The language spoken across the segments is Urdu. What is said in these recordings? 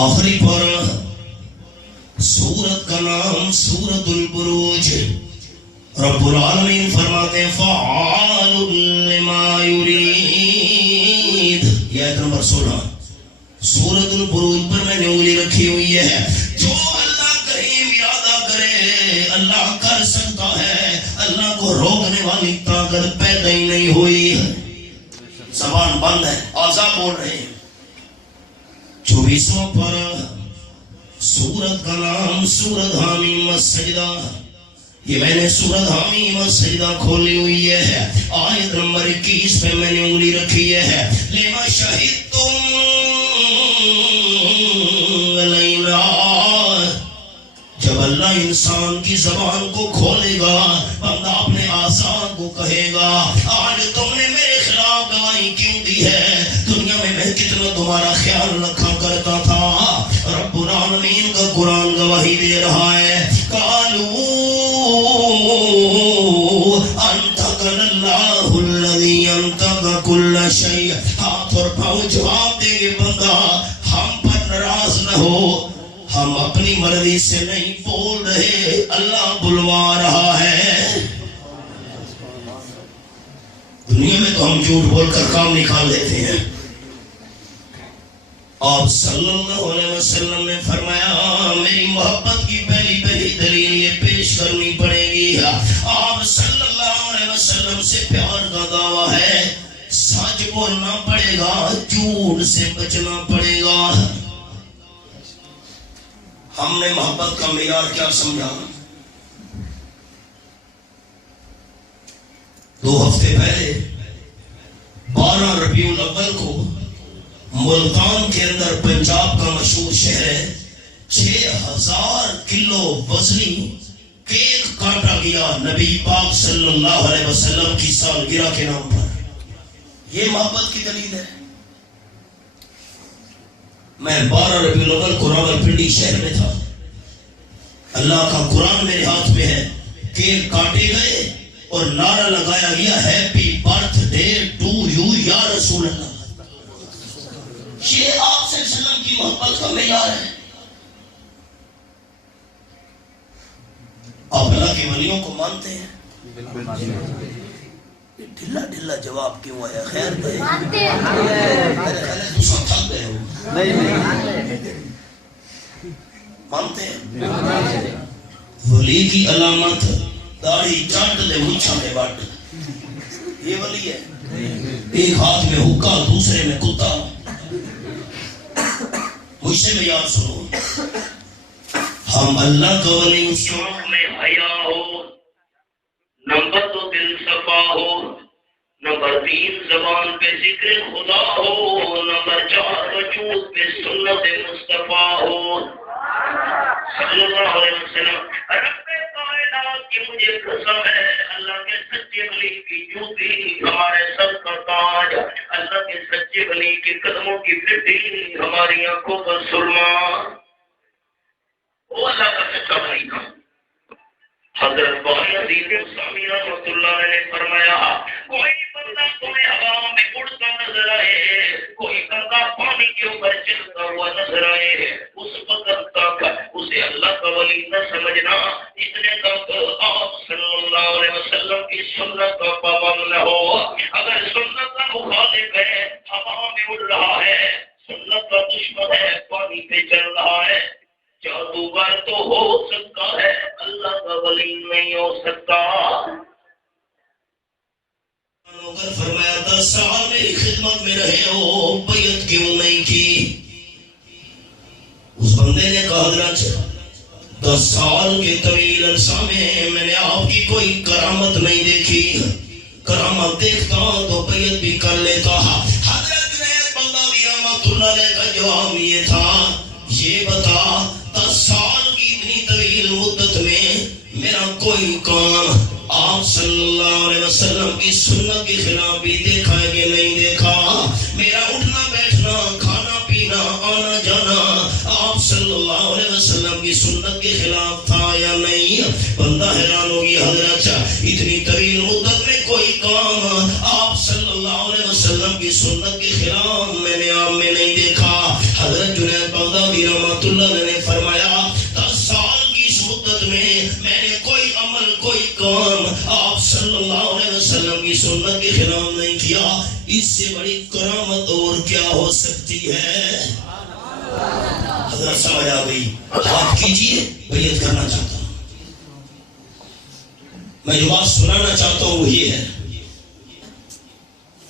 آخری پارہ سورت کا نام سورت البروج. رب العالمین فرماتے ہیں فعال لما یرید. یہ آیت نمبر 16 سورت البروج پر میں نے انگلی رکھی ہوئی ہے. جو اللہ کریم ارادہ کرے اللہ کر سکتا ہے. اللہ کو روکنے والی طاقت پیدا ہی نہیں ہوئی. زبان بند ہے, اعضاء بول رہے ہیں. 24واں پارہ سورت کا نام سورت حامیم السجدہ. یہ میں نے سورت حامیم السجدہ کھولی ہوئی ہے. آیت نمبر 21 پہ میں نے انگلی رکھی ہے. لما شہدتم علینا. جب اللہ انسان کی زبان کو کھولے گا بندہ اپنے اعضاء کو کہے گا آج تم نے میرے خلاف گواہی کیوں دی ہے؟ دنیا میں کتنا تمہارا خیال رکھا کرتا تھا. رب العالمین کا قرآن گواہی دے رہا ہے. قالوا انطقنا اللہ الذی انطق کل شیء. ہاتھ اور پاؤں جواب دے گے بندہ ہم پر ناراض نہ ہو, ہم اپنی مرضی سے نہیں بول رہے, اللہ بلوا رہا ہے. دنیا میں تو ہم جھوٹ بول کر کام نکال لیتے ہیں. آپ صلی اللہ علیہ وسلم نے فرمایا میری محبت کی پہلی دلیل یہ پیش کرنی پڑے گی. آپ صلی اللہ علیہ وسلم سے پیار کا دعویٰ ہے. سچ بولنا پڑے گا, جھوٹ سے بچنا پڑے گا. ہم نے محبت کا معیار کیا سمجھا؟ 2 ہفتے پہلے 12 ربیع الاول کو ملتان کے اندر پنجاب کا مشہور شہر ہے 6000 کلو وزنی کیک کاٹا گیا نبی پاک صلی اللہ علیہ وسلم کی سالگرہ کے نام پر. یہ محبت کی دلیل ہے. میں 12 ربیع الاول کو راولپنڈی شہر میں تھا. اللہ کا قرآن میرے ہاتھ میں ہے. کیک کاٹے گئے اور نعرہ لگایا گیا happy birthday to you یا رسول اللہ. یہ آپ صلی اللہ علیہ وسلم کی محبت کا معیار ہے. آپ اللہ کے ولیوں کو مانتے ہیں؟ ڈھلا ڈھلا جواب کیوں آیا؟ خیر بھائی میرے خیال ہے دوسرا تھک گئے ہو. مانتے ہیں؟ ولی کی علامت داڑھی چاٹ دے مچھا میں وٹ. یہ ولی ہے. ایک ہاتھ میں حکا دوسرے میں کتا. مجھ سے میں یاد سنو, ہم اللہ کا ولی اس وقت میں حیا ہو, نمبر 2 دل صفا ہو, نمبر 3 زبان پہ ذکر خدا ہو, نمبر 4 وجود پہ سنت مصطفیٰ ہو صلی اللہ علیہ وسلم. رب کائنات کی مجھے قسم ہے اللہ کے سچے ولی کی جوتی ہمارے سر کا تاج, اللہ کے سچے ولی کے قدموں کی مٹی ہماری آنکھوں پر سرما. وہ اللہ کا سچا ولی تھا. حضرت بانی عزیز سامی رحمۃ اللہ نے فرمایا کوئی بندہ تمہیں ہوا میں اڑتا نظر آئے, کوئی بندہ پانی کے اوپر چلتا ہوا نظر آئے, اس وقت تک اسے اللہ کا ولی نہ سمجھنا اتنے تک آپ صلی اللہ علیہ وسلم کی سنت کا پابند نہ ہو. اگر سنت کا مخالف ہے, ہوا میں اڑ رہا ہے, سنت کا دشمن ہے, پانی پہ چل رہا ہے, جادوگر تو ہو سکتا ہے, اللہ کا ولی نہیں ہو سکتا. فرمایا 10 سال میری خدمت میں رہے ہو, بیعت کیوں نہیں کی؟ اس بندے نے کہا حضرت 10 سال کے طویل عرصہ میں نے آپ کی کوئی کرامت نہیں دیکھی, کرامت دیکھتا تو بیعت بھی کر لیتا. حضرت جنید بغدادی رحمۃ اللہ علیہ کا جواب یہ تھا, یہ بتا 10 سال کی اتنی طویل مدت میں میرا کوئی کام آپ صلی اللہ علیہ وسلم کی سنت کے خلاف بھی دیکھا ہے کہ نہیں دیکھا؟ میرا اٹھنا بیٹھنا کھانا پینا آنا جانا آپ صلی اللہ علیہ وسلم کی سنت کے خلاف تھا یا نہیں؟ بندہ حیران ہوگی حضرت اتنی طویل مدت میں کوئی کام آپ صلی اللہ علیہ وسلم کی سنت کے خلاف میں نے آپ میں نہیں دیکھا. حضرت جنید بغدادی رحمۃ اللہ نے فرمایا 10 سال کی اس مدت میں میں نے کوئی عمل کوئی کام آپ صلی اللہ علیہ وسلم کی سنت کے خلاف نہیں کیا، اس سے بڑی کرامت اور کیا ہو سکتی ہے؟ حضرت سمجھ آ گئی؟ آپ کیجئے، بیعت کرنا چاہتا ہوں، میں جو بات سنانا چاہتا ہوں وہ یہ ہے،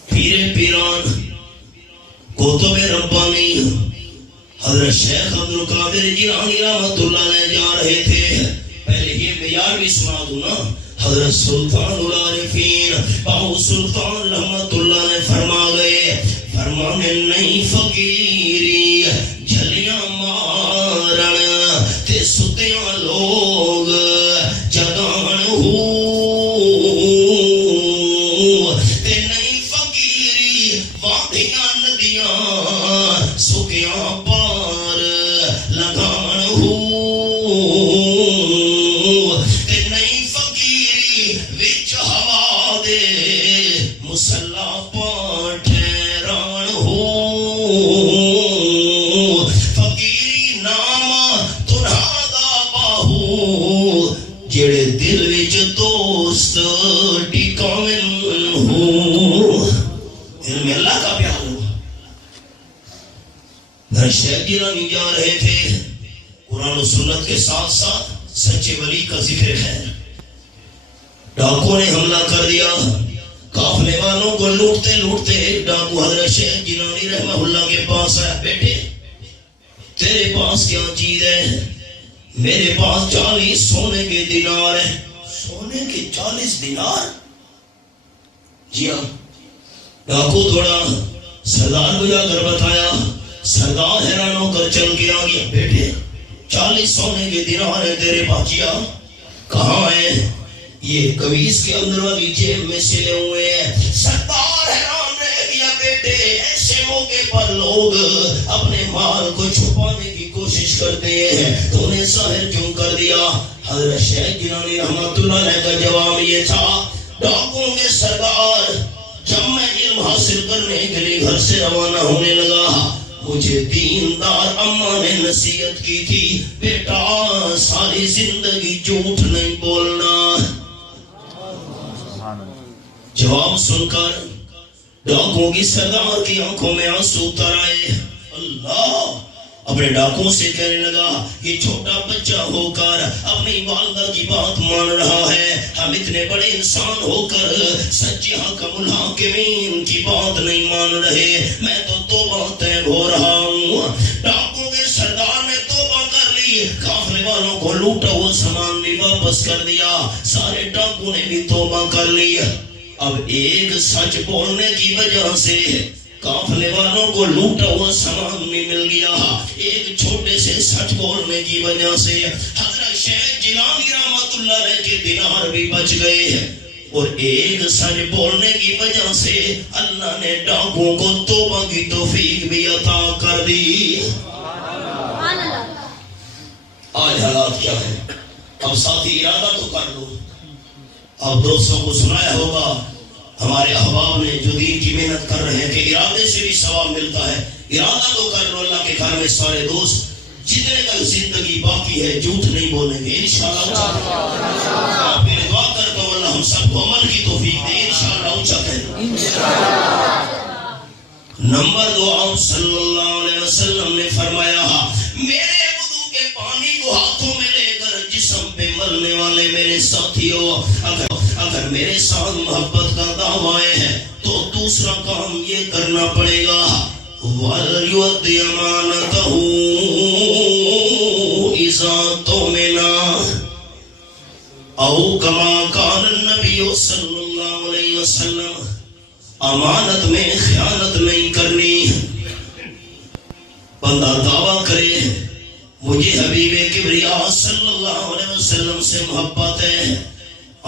پیر پیران کوتب ربانی حضرت شیخ عبدالقادر جیلانی رحمۃ اللہ علیہ جا رہے تھے، پہلے یہ معیار بھی سنا دوں نا، حضرت سلطان العارفین باہو سلطان رحمۃ اللہ نے فرما گئے، فرمانے نہیں فقیری جھلیاں مارن تے ستیاں لوگ جگان ہو تے نہیں فقیری وادیاں ندیاں سکیاں پار لگان ہو تے نہیں فقیری وچ ہوا دے مسلح پا ٹھہران ہو، فقیری نام تنہادا باہو جڑے دل وچ دوست ٹکاون ہو، علم اللہ کا پیار ہو۔ شیخ جیلانی جا رہے تھے، قرآن و سنت کے ساتھ ساتھ سچے ولی کا ذکر ہے، ڈاکوں نے حملہ کر دیا، قافلے والوں کو لوٹتے لوٹتے ڈاکو حضرت شیخ جیلانی رحمہ اللہ کے پاس آیا، بیٹے تیرے پاس کیا چیز ہے؟ میرے پاس 40 سونے کے دینار ہیں۔ سونے کے 40 دینار؟ جی ہاں۔ ڈاکو تھوڑا سردار کو جا کر بتایا، سردار حیران ہو کر چل کے آ گیا، بیٹے 40 سونے کے دینار ہیں تیرے پاس؟ کہاں ہے؟ یہ قمیص کے اندر والی جیب میں سلے ہوئے ہیں۔ سردار حیران رہ گیا، بیٹے ایسے موقع پر لوگ اپنے مال کو چھپانے کی کوشش کرتے ہیں، تو انہیں ظاہر کیوں کر دیا؟ حضرت شیخ جیلانی رحمۃ اللہ علیہ کا جواب یہ تھا، ڈاکوں کے سردار جب میں علم حاصل کرنے کے لیے گھر سے روانہ ہونے لگا، مجھے دیندار اماں نے نصیحت کی تھی، بیٹا ساری زندگی جھوٹ نہیں بولنا۔ جواب سن کر ڈاکوں کی سردار کی آنکھوں میں آنسو اتر آئے۔ اللہ اپنے ڈاکوں سے کہنے لگا، یہ چھوٹا بچہ ہو کر اپنی والدہ کی بات مان رہا ہے، ہم اتنے بڑے انسان ہو کر سچے حاکم الحاکمین کی بات نہیں مان رہے، میں تو توبہ طیب ہو رہا ہوں۔ ڈاکوں کے سردار نے توبہ کر لی، قافلے والوں کو لوٹا ہوا سامان بھی واپس کر دیا، سارے ڈاکوں نے بھی توبہ کر لی۔ اب ایک سچ بولنے کی وجہ سے قافلے والوں کو لوٹا ہوا سامان بھی مل گیا، ایک چھوٹے سے سچ بولنے کی وجہ سے حضرت شیخ جیلانی رحمۃ اللہ علیہ کے دینار بھی بچ گئے، اور ایک سچ بولنے کی وجہ سے اللہ نے ڈاکوں کو توبہ کی توفیق بھی عطا کر دی۔ آج حالات کیا ہے؟ اب ساتھی ارادہ تو کر لو، اب دوستوں کو سنایا ہوگا ہمارے احباب نے جو دین کی محنت کر رہے ہیں کہ ارادے سے بھی ثواب ملتا ہے، ارادہ تو کر لو اللہ کے گھر میں سارے دوست جتنے تک زندگی باقی ہے جھوٹ نہیں بولیں گے انشاءاللہ۔ آپ کے دعا کرتا ہوں اللہ ہم سب کو عمل کی توفیق دے انشاءاللہ۔ اونچا کہہ دو نمبر 2، آپ صلی اللہ علیہ وسلم نے فرمایا، میرے وضو کے پانی کو ہاتھوں میں لے کر جسم پہ ملنے والے میرے ساتھیوں، اگر میرے ساتھ محبت کا دعویٰ ہے تو دوسرا کام یہ کرنا پڑے گا، وَلْيُؤَدِّ أَمَانَتَهُ إِذَا اؤْتُمِنَ أَوْ كَمَا قَالَ النَّبِيُّ صلی اللہ علیہ وسلم، امانت میں خیانت نہیں کرنی۔ بندہ دعویٰ کرے مجھے حبیب کبریا صلی اللہ علیہ وسلم سے محبت ہے،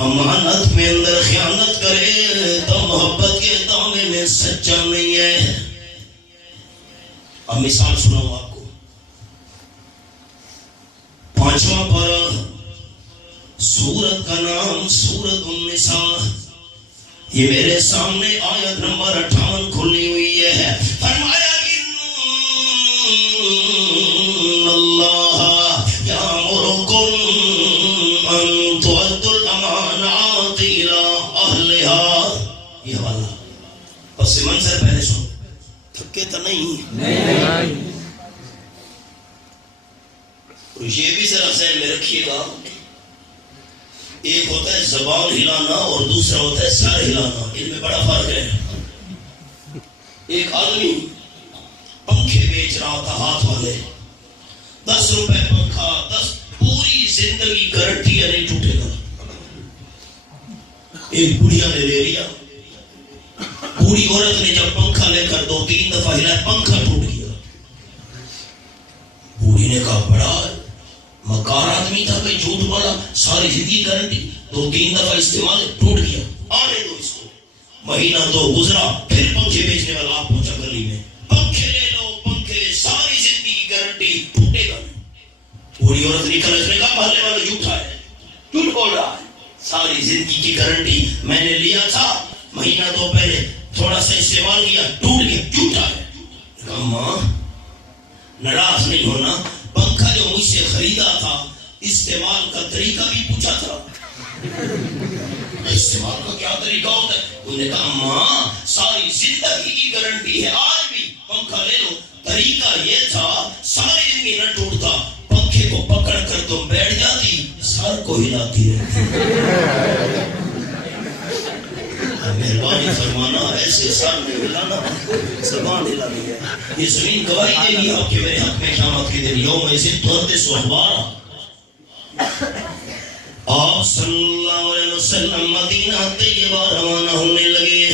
امانت میں اندر خیانت کرے تو محبت کے دعوے میں سچا نہیں ہے۔ اب مثال سناؤں آپ کو، 5واں پارہ سورت کا نام سورت النساء، یہ میرے سامنے آیت نمبر 58 کھلی ہوئی ہے۔ فرمایا ان پس منظر پہلے سن، تھکے تو نہیں؟ اور یہ بھی ذرا ذہن میں رکھیے گا، ایک ہوتا ہے زبان ہلانا اور دوسرا ہوتا ہے سر ہلانا، ان میں بڑا فرق ہے۔ ایک آدمی پنکھے بیچ رہا تھا ہاتھ والے، 10 روپے پنکھا، 10 پوری زندگی گارنٹی ہے نہیں ٹوٹے گا۔ ایک بڑھیا نے لے لیا، بوڑھی عورت نے جب پنکھا لے کر 2-3 دفعہ ہلایا، پنکھا ٹوٹ گیا۔ بوڑھی نے کہا بڑا مکار آدمی تھا، کوئی جھوٹ بولا، ساری زندگی گارنٹی، 2-3 دفعہ استعمال ٹوٹ گیا، آنے دو اس کو۔ مہینہ 2 گزرا، پھر پنکھے بیچنے والا آپ پہنچا گلی میں، پنکھے لے لو، پنکھے، ساری زندگی کی گارنٹی، ٹوٹے گا نہیں۔ بوڑھی عورت نکل، اس نے کہا محلے والا جھوٹا ہے، جھوٹ بول رہا ہے، ساری زندگی کی گارنٹی میں نے لیا تھا، مہینہ 2 پہلے تھوڑا سا استعمال کیا، ٹوٹ گیا، جھوٹا ہے۔ کہا ماں ناراض نہیں ہونا، پنکھا جو مجھ سے خریدا تھا استعمال کا طریقہ بھی پوچھا تھا، استعمال کا کیا طریقہ ہوتا ہے؟ انہوں نے کہا ماں ساری زندگی کی گارنٹی ہے، آج بھی پنکھا لے لو، طریقہ یہ تھا ساری زندگی نہ ٹوٹتا، پنکھے کو پکڑ کر تم بیٹھ جاتی، سر کو ہلاتی رہتی۔ مہربانی فرمانا، ایسے سر نہیں ہلانا، زبان ہلانی ہے۔ یہ زمین گواہی دے گی آپ کے میرے حق میں قیامت کے دن، یوم اذن تحدث اخبارا۔ آپ صلی اللہ علیہ وسلم مدینہ طیبہ روانہ ہونے لگے،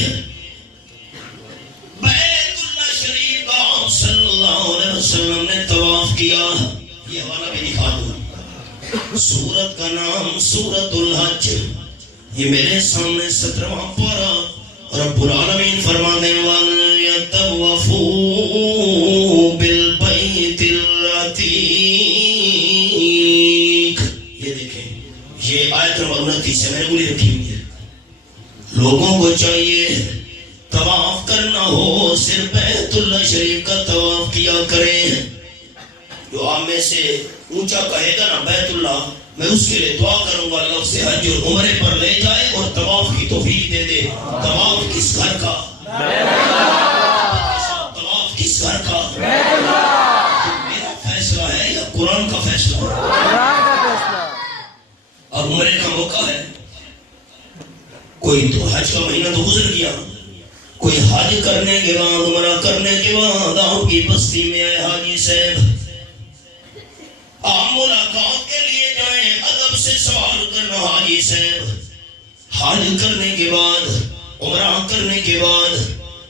بیت اللہ شریف کا آپ صلی اللہ علیہ وسلم نے طواف کیا۔ یہ حوالہ بھی دکھا دوں، سورت کا نام سورت الحج، یہ میرے سامنے 17واں پارہ، رب العالمین فرمانے وَلْيَطَوَّفُوا بِالْبَيْتِ الْعَتِيقِ۔ یہ دیکھیں، یہ آیت نمبر 29 ہے، میں نے انگلی رکھی ہوئی ہے۔ لوگوں کو چاہیے طواف کرنا ہو صرف بیت اللہ شریف کا طواف کیا کریں۔ جو آپ میں سے اونچا کہے گا نا بیت اللہ، میں اس کے لیے دعا کروں گا اللہ سے حج اور عمرے پر لے جائے اور طواف کی توفیق دے دے۔ طواف کس گھر کا؟ طواف کس گھر کا؟ میرا فیصلہ ہے یا قرآن کا فیصلہ ہے؟ اب عمرے کا موقع ہے، کوئی تو حج کا مہینہ تو گزر گیا، کوئی حج کرنے کے بعد عمرہ کرنے کے بعد آپ کی بستی میں آئے حاجی صاحب، آپ ملاقات کے لیے جائیں، ادب سے سوال کرنا حاجی صاحب۔ حج کرنے کے بعد عمرہ کرنے کے بعد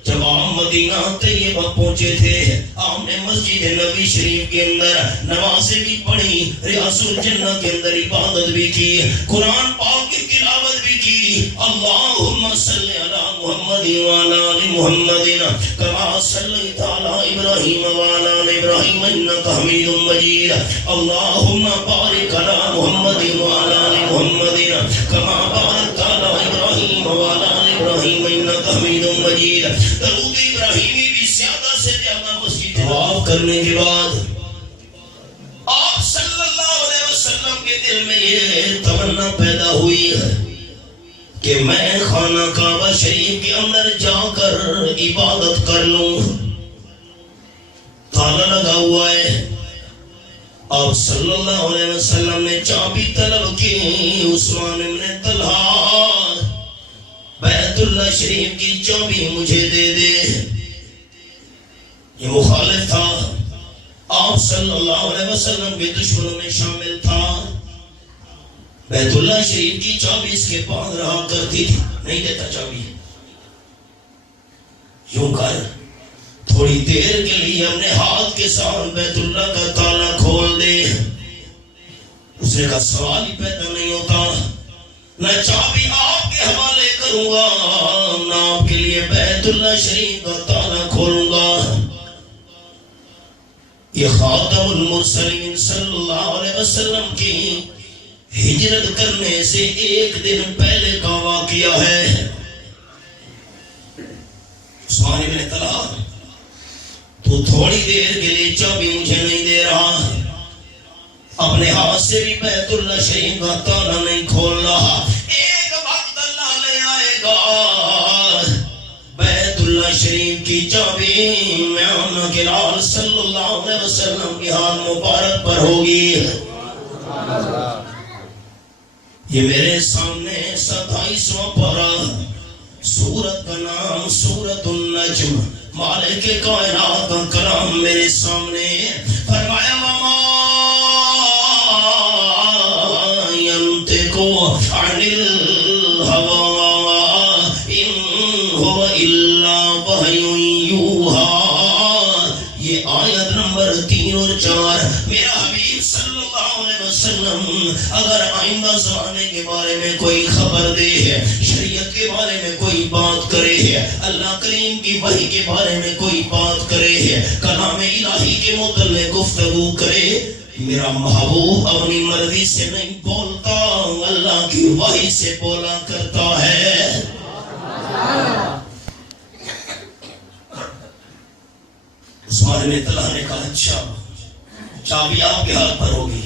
جب آپ مدینہ طیبہ پہنچے تھے، آپ نے مسجد نبی شریف کے اندر نمازیں بھی پڑھی، ریاض الجنہ کے اندر عبادت بھی کی، قرآن پاک کی تلاوت بھی کی۔ اللہم صلی علی محمد وعلی آل محمد کما صلیت علی ابراہیم وعلی آل ابراہیم انک حمید مجید۔ اللہم بارک علی محمد وعلی آل محمد کما بارکت علی ابراہیم وعلی آل ابراہیم انک حمید مجید۔ درود ابراہیمی بھی زیادہ سے زیادہ مسجد طواف کرنے کے بعد آپ صلی اللہ علیہ وسلم کے دل میں یہ تمنا پیدا ہوئی ہے کہ میں خانہ کعبہ شریف کے اندر جا کر عبادت کر لوں۔ تالا لگا ہوا ہے، آپ صلی اللہ علیہ وسلم نے چابی طلب کی، عثمان بن طلحہ بیت اللہ شریف کی چابی مجھے دے دے۔ یہ مخالف تھا، آپ صلی اللہ علیہ وسلم کے دشمنوں میں شامل تھا، بیت اللہ شریف کی چابی اس کے پاس رہا کرتی تھی، نہیں دیتا چابی۔ یوں کر تھوڑی دیر کے لیے اپنے ہاتھ کے ساتھ بیت اللہ کا تالا کھول دے۔ اس نے کہا سوال ہی پیدا نہیں ہوتا، نہ چابی آپ کے حوالے کروں گا، نہ آپ کے لیے بیت اللہ شریف کا تالا کھولوں گا۔ یہ خاتم المرسلین صلی اللہ علیہ وسلم کی ہجرت کرنے سے 1 دن پہلے کا واقعہ ہے۔ عثمان بن طلحہ تو تھوڑی دیر کے لیے چابی مجھے نہیں دے رہا، اپنے ہاتھ سے بھی بیت اللہ شریف کا تالا نہیں کھول رہا۔ ایک وقت اللہ لے آئے گا، بیت اللہ اللہ شریف کی چابی میاں کے لال صلی اللہ علیہ وسلم کی ہاتھ مبارک پر ہوگی. یہ میرے سامنے 27واں پارہ، سورت کا نام سورت النجم، مالک کائنات کا کلام میرے سامنے. فرمایا وما ينطق عن الهوى ان هو الا وحی یوحی. یہ آیت نمبر 3 اور 4. میرا حبیب صلی اللہ علیہ وسلم اگر آئندہ زمانے کے بارے میں کوئی خبر دے ہے، شریعت کے بارے میں کوئی بات کرے ہے، اللہ کریم کی وحی کے بارے میں کوئی بات کرے ہے، کلام الہی کے متعلق گفتگو کرے، میرا محبوب اپنی مرضی سے نہیں بولتا، اللہ کی وحی سے بولا کرتا ہے. عثمان بن طلحہ نے کہا اچھا چابی آپ کے ہاتھ پر ہوگی.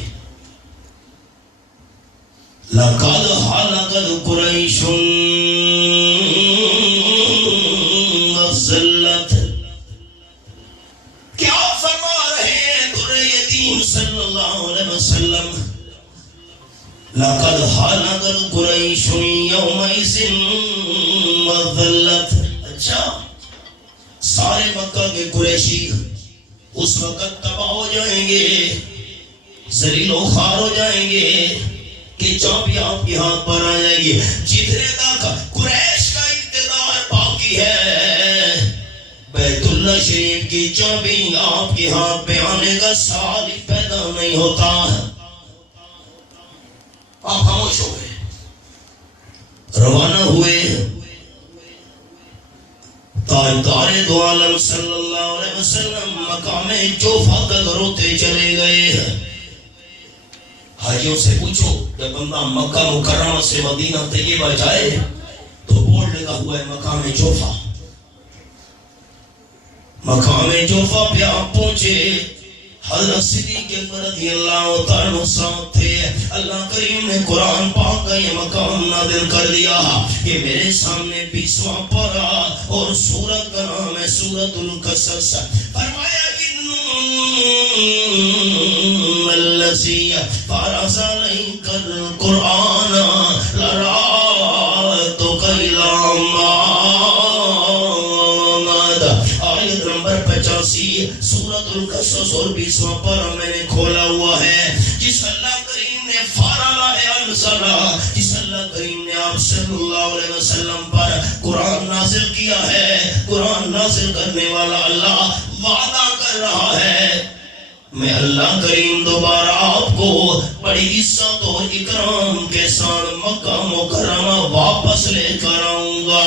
لقد حلقت قریش وذلت. کیا فرما رہے ہیں در یتیم صلی اللہ علیہ وسلم؟ لقد حلقت قریش یومئذ وذلت. اچھا سارے مکہ کے قریشی اس وقت تباہ ہو جائیں گے، ذلیل و خوار ہو جائیں گے کہ چابی آپ کے ہاتھ پر آ جائے گی. جتنے تک قریش کا اقتدار باقی ہے، بیت اللہ شریف کی چابی آپ کے ہاتھ پہ آنے کا سال ہی پیدا نہیں ہوتا. آپ خاموش ہو گئے، روانہ ہوئے. تاجدار دو عالم صلی اللہ علیہ وسلم مقام جوفہ تک روتے چلے گئے. حاجیوں سے پوچھو جب بندہ مکہ مکرمہ سے مدینہ طیبہ جائے تو بورڈ لگا ہوا ہے مقام جوفہ. مقام جوفہ پہ آپ پہنچے، حضرت صدیق اکبر رضی اللہ تعالیٰ ساتھ تھے. اللہ کریم نے قرآن پاک کا یہ مقام نازل کر دیا. یہ میرے سامنے 20واں پارہ اور سورت کا نام ہے سورت القصص. فرمایا الذی فرض علیک القرآن لرأیتک الی ماد. آیت نمبر 85 سورت القصص اور 20واں پارہ میں نے کھولا ہوا ہے. جس اللہ کریم نے فارغ انزلہ، جس اللہ کریم نے آپ صلی اللہ علیہ وسلم پر قرآن نازل کیا ہے، قرآن نازل کرنے والا اللہ وعدہ کر رہا ہے میں اللہ کریم دوبارہ آپ کو بڑی عزت اور اکرام کے ساتھ مکہ مکرمہ واپس لے کر آؤں گا.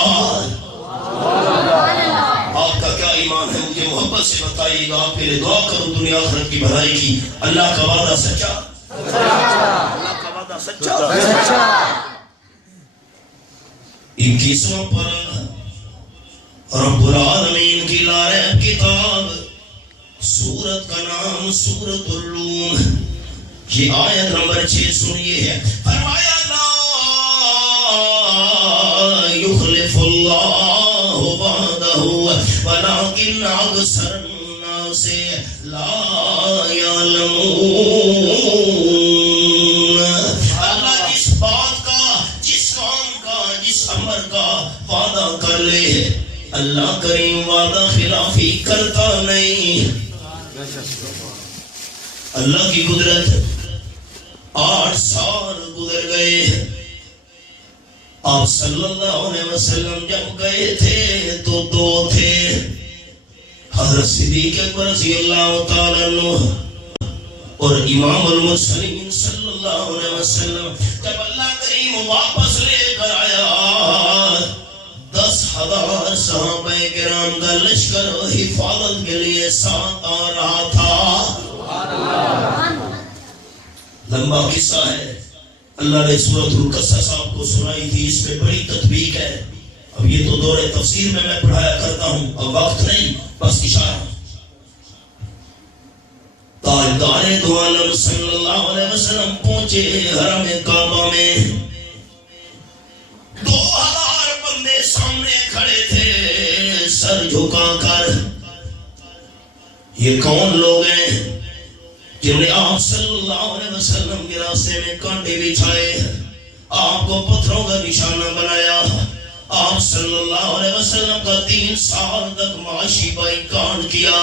آپ کا کیا ایمان ہے مجھے محبت سے بتائیے گا. آپ کے لیے دعا کروں دنیا آخرت کی بھلائی کی. اللہ کا وعدہ سچا، اللہ کا وعدہ سچا. 21واں پارہ رب العالمین کی لارب کتاب، سورت کا نام سورت الروم. یہ آیت نمبر 6 سنیے ہے. فرمایا لا یخلف اللہ وعدہ ولکن اکثر الناس لا یعلمون. اللہ جس بات کا، جس کام کا، جس امر کا وعدہ کر لے، اللہ کریم وعدہ خلافی کرتا نہیں. اللہ کی قدرت 8 سال گزر گئے. آپ صلی اللہ علیہ وسلم جب گئے تھے تو 2 تھے، حضرت صدیق اکبر رضی اللہ تعالیٰ عنہ اور امام المرسلین صلی اللہ علیہ وسلم. جب اللہ کریم واپس لے کر آیا 10,000 صحابہ کرام کا لشکر حفاظت کے لیے ساتھ آ رہا تھا. لمبا قصہ ہے، اللہ نے سورۃ القصص آپ کو سنائی تھی، اس میں بڑی تطبیق ہے. اب یہ تو دور تفسیر میں پڑھایا کرتا ہوں، اب وقت نہیں، بس اشارہ. تاجدار دو عالم صلی اللہ علیہ وسلم پہنچے حرم کعبہ میں. 2000 بندے سامنے کھڑے تھے، سر جھکا کر. یہ کون لوگ ہیں جنہوں نے آپ صلی اللہ علیہ وسلم کے راستے میں کانٹے بچھائے, آپ کو پتھروں کا نشانہ بنایا, آپ صلی اللہ علیہ وسلم کا 3 سال تک معاشی بائیکاٹ کیا,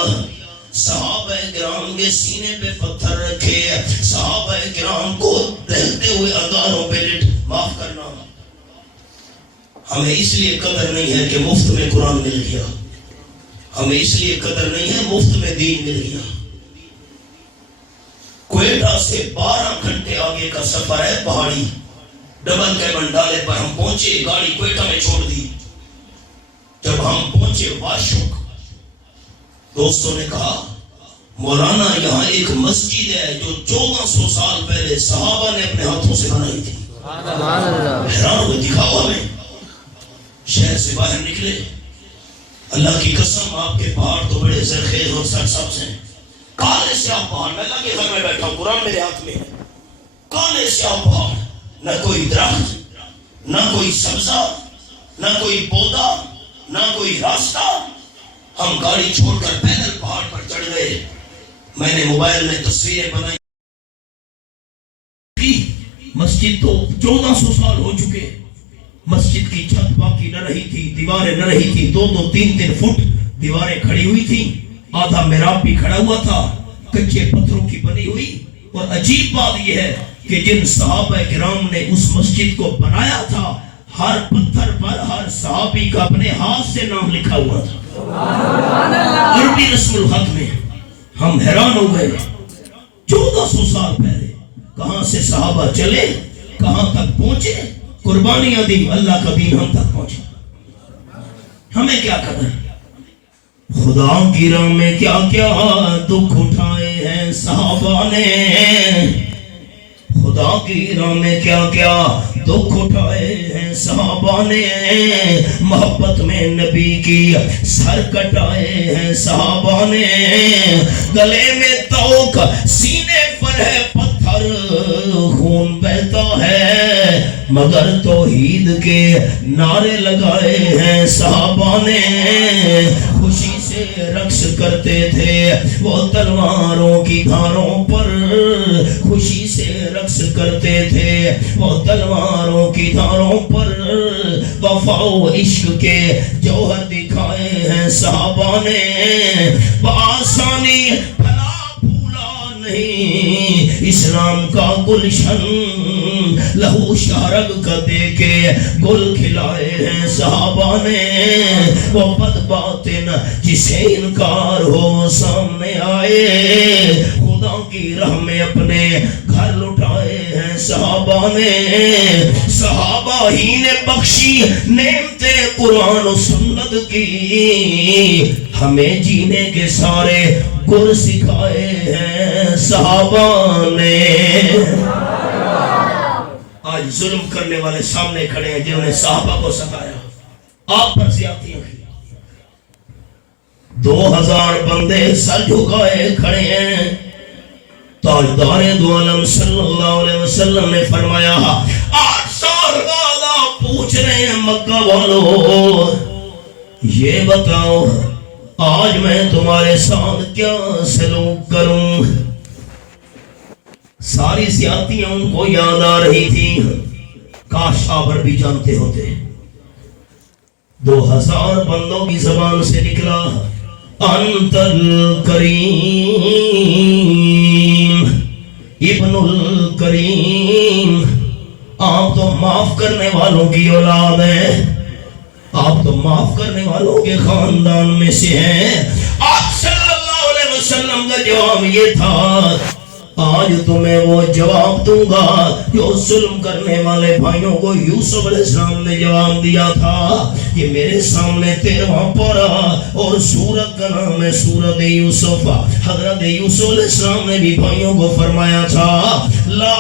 صحابہ کرام کے سینے پہ پتھر رکھے, صحابہ کرام کو دہتے ہوئے انگاروں پہ معاف کرنا. ہمیں اس لیے قدر نہیں ہے کہ مفت میں قرآن مل گیا, ہمیں اس لیے قدر نہیں ہے مفت میں دین مل گیا. کوئٹہ سے 12 گھنٹے آگے کا سفر ہے, پہاڑی ڈبل کیبن ڈالے پر ہم پہنچے, گاڑی کوئٹہ میں چھوڑ دی. جب ہم پہنچے واشوک, دوستوں نے کہا مولانا یہاں ایک مسجد ہے جو 1400 سال پہلے صحابہ نے اپنے ہاتھوں سے بنائی تھی. حیران ہوئے, دکھاؤ ہمیں. شہر سے باہر نکلے, اللہ کی قسم آپ کے پہاڑ تو بڑے زرخیز اور سرسبز ہیں, کالے سیاہ پہاڑ. میں اللہ کے گھر میں بیٹھا ہوں, قرآن میرے ہاتھ میں ہے. کالے سیاہ پہاڑ, نہ کوئی درخت, نہ کوئی سبزہ, نہ کوئی پودا, نہ کوئی راستہ. ہم گاڑی چھوڑ کر پیدل پہاڑ پر چڑھ گئے. میں نے موبائل میں تصویریں بنائی. مسجد تو 1400 سال ہو چکے, مسجد کی چھت باقی نہ رہی تھی, دیواریں نہ رہی تھی, 2-2 3-3 فٹ دیواریں کھڑی ہوئی تھی, آدھا محراب بھی کھڑا ہوا تھا, کچے پتھروں کی بنی ہوئی. اور عجیب بات یہ ہے کہ جن صحابہ کرام نے اس مسجد کو بنایا تھا, ہر پتھر پر ہر صحابی کا اپنے ہاتھ سے نام لکھا ہوا تھا, عربی رسم الخط میں. ہم حیران ہو گئے, 1400 سال پہلے کہاں سے صحابہ چلے, کہاں تک پہنچے, قربانیاں دی, اللہ کا دین ہم تک پہنچا. ہمیں کیا قدر, خدا کی راہ میں کیا کیا دکھ اٹھائے ہیں صحابہ نے, خدا کی راہ میں کیا کیا دکھ اٹھائے ہیں صحابہ نے, محبت میں نبی کی سر کٹائے ہیں صحابہ نے, گلے میں توق سینے پر ہے پتھر, خون بہتا ہے مگر توحید کے نعرے لگائے ہیں صحابہ نے. خوشی سے رقص کرتے تھے وہ تلواروں کی دھاروں پر, خوشی سے رقص کرتے تھے وہ تلواروں کی دھاروں پر, وفا و عشق کے جوہر دکھائے ہیں صحابہ نے. بآسانی پھلا پھولا نہیں اسلام کا گلشن, لہو شارگ کا دے کے گل کھلائے ہیں صحابہ نے. وہ بد باطن جسے انکار ہو سامنے آئے, خدا کی راہ میں اپنے گھر لٹائے ہیں صحابہ نے. صحابہ ہی نے بخشی نعمت قرآن و سنت کی, ہمیں جینے کے سارے گر سکھائے ہیں صحابہ نے. آج ظلم کرنے والے سامنے کھڑے ہیں جنہوں نے صحابہ کو ستایا, آپ پر زیادتیاں کی. 2000 بندے سر جھکائے کھڑے ہیں. تاجدار دو عالم صلی اللہ علیہ وسلم نے فرمایا, 8 سال بعد آپ پوچھ رہے ہیں مکہ والوں, یہ بتاؤ آج میں تمہارے ساتھ کیا سلوک کروں. ساری زیادتیاں ان کو یاد آ رہی تھی, کاش آبر بھی جانتے ہوتے. 2000 بندوں کی زبان سے نکلا, انت الکریم ابن الکریم, آپ تو معاف کرنے والوں کی اولاد ہیں, آپ تو معاف کرنے والوں کے خاندان میں سے ہیں. آپ صلی اللہ علیہ وسلم کا جواب یہ تھا, آج تمہیں وہ جواب دوں گا جو ظلم کرنے والے بھائیوں کو یوسف علیہ السلام نے جواب دیا تھا. یہ میرے سامنے 13واں پارہ اور سورت کا نام ہے سورت یوسف. حضرت یوسف علیہ السلام نے بھی بھائیوں کو فرمایا تھا, لا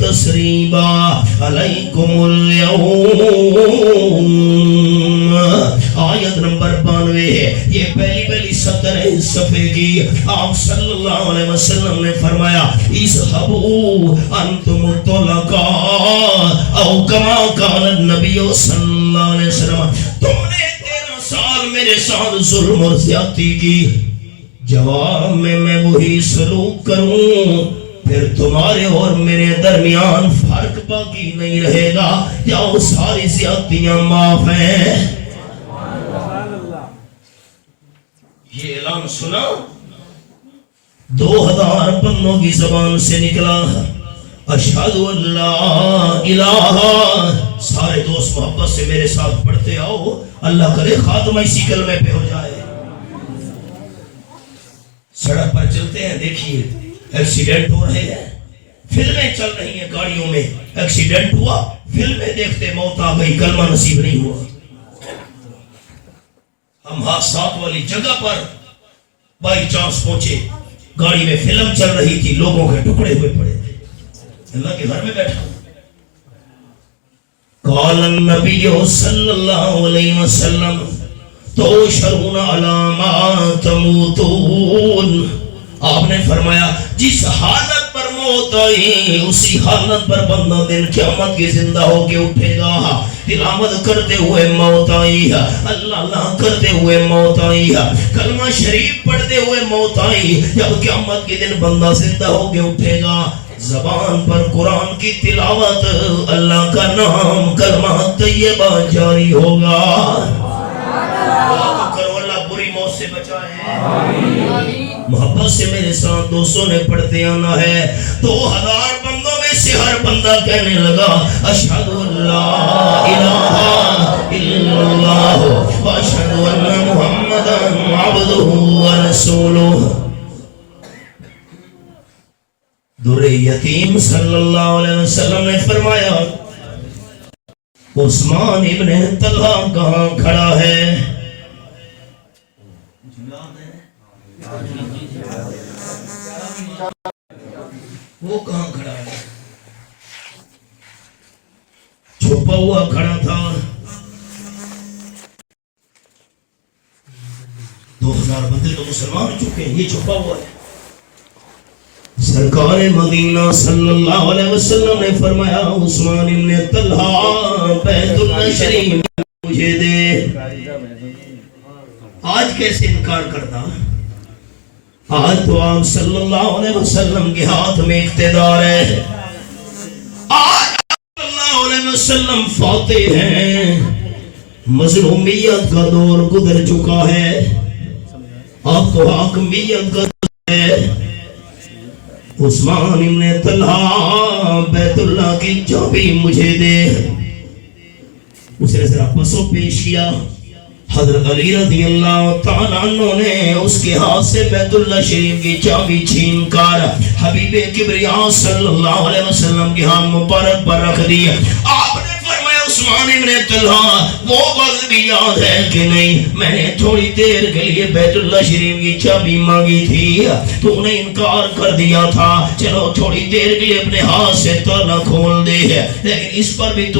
تسریبا علیکم اليوم. آیت نمبر 92 ہے, یہ پہلی سطر ہے اس صفحے کی. آپ صلی اللہ علیہ وسلم نے فرمایا, اذهبوا انتم الطلقاء او كما قال النبي صلی اللہ علیہ وسلم, تم ساتھ ظلم اور زیادتی کی، جواب میں وہی سلوک کروں، پھر تمہارے اور میرے درمیان فرق باقی نہیں رہے گا، یا وہ ساری زیادتیاں معاف ہیں۔ یہ اعلان سنا 2000 بندوں کی زبان سے نکلا، اشہد ان لا الہ، سارے دوست محبت سے میرے ساتھ پڑھتے آؤ، اللہ کرے خاتمہ اسی کلمے پہ ہو جائے۔ سڑک پر چلتے ہیں، دیکھیے ایکسیڈنٹ ہو رہے ہیں، فلمیں چل رہی ہیں گاڑیوں میں، ایکسیڈنٹ ہوا، فلمیں دیکھتے موت آ گئی، کلمہ نصیب نہیں ہوا۔ ہم حادثات والی جگہ پر بائی چانس پہنچے، گاڑی میں فلم چل رہی تھی، لوگوں کے ٹکڑے ہوئے پڑے تھے، اللہ کے گھر میں بیٹھا۔ قال النبی صلی اللہ علیہ وسلم تحشرون علی ما تموتون، آپ نے فرمایا جس حالت پر موت آئی اسی حالت پر بندہ دن قیامت کی زندہ ہو کے اٹھے گا۔ تلاوت کرتے ہوئے موت آئی، اللہ اللہ کرتے ہوئے موت آئی، کلمہ شریف پڑھتے ہوئے موت آئی، جب قیامت کے دن بندہ زندہ ہو کے اٹھے گا، زبان پر قرآن کی تلاوت، اللہ کا نام، کلمہ طیبہ جاری ہوگا۔ اللہ بری موت سے بچائے۔ محبت سے میرے ساتھ دوستوں نے پڑھتے آنا ہے۔ 2000 بندوں میں سے ہر بندہ کہنے لگا اشہد ان لا الہ الا اللہ واشہد ان محمدا عبدہ ورسولہ۔ در یتیم صلی اللہ علیہ وسلم نے فرمایا عثمان ابن طلحہ کہاں کھڑا ہے؟ وہ کہاں کھڑا ہے؟ چھپا ہوا کھڑا تھا۔ 2000 بندے تو مسلمان ہو چکے ہیں، یہ چھپا ہوا ہے۔ سرکار مدینہ صلی اللہ علیہ وسلم نے فرمایا عثمان ابن طلحہ بیت اللہ شریف مجھے دے۔ آج کیسے انکار کرتا؟ آج تو آپ صلی اللہ علیہ وسلم کے ہاتھ میں اقتدار ہے، آج صلی اللہ علیہ وسلم فاتح ہیں، مظلومیت کا دور گزر چکا ہے، اب تو حاکمیت کا دور ہے۔ عثمان ابن طلحہ بیت اللہ کی چابی مجھے دے۔ اس نے ذرا پسو پیش کیا، حضرت علی رضی اللہ تعالیٰ عنہ نے اس کے ہاتھ سے بیت اللہ شریف کی چابی چھین کر حبیب کبریا صلی اللہ علیہ وسلم کے ہاتھ مبارک پر رکھ دی۔ آپ نے فرمایا عثمان ابن طلحہ وہ وقت بھی یاد ہے کہ نہیں؟ میں نے تھوڑی دیر کے لیے بیت اللہ شریف کی چابی مانگی تھی، تو نے انکار کر دیا تھا، چلو تھوڑی دیر کے لیے اپنے ہاتھ سے تالا کھول دے، لیکن اس پر بھی تو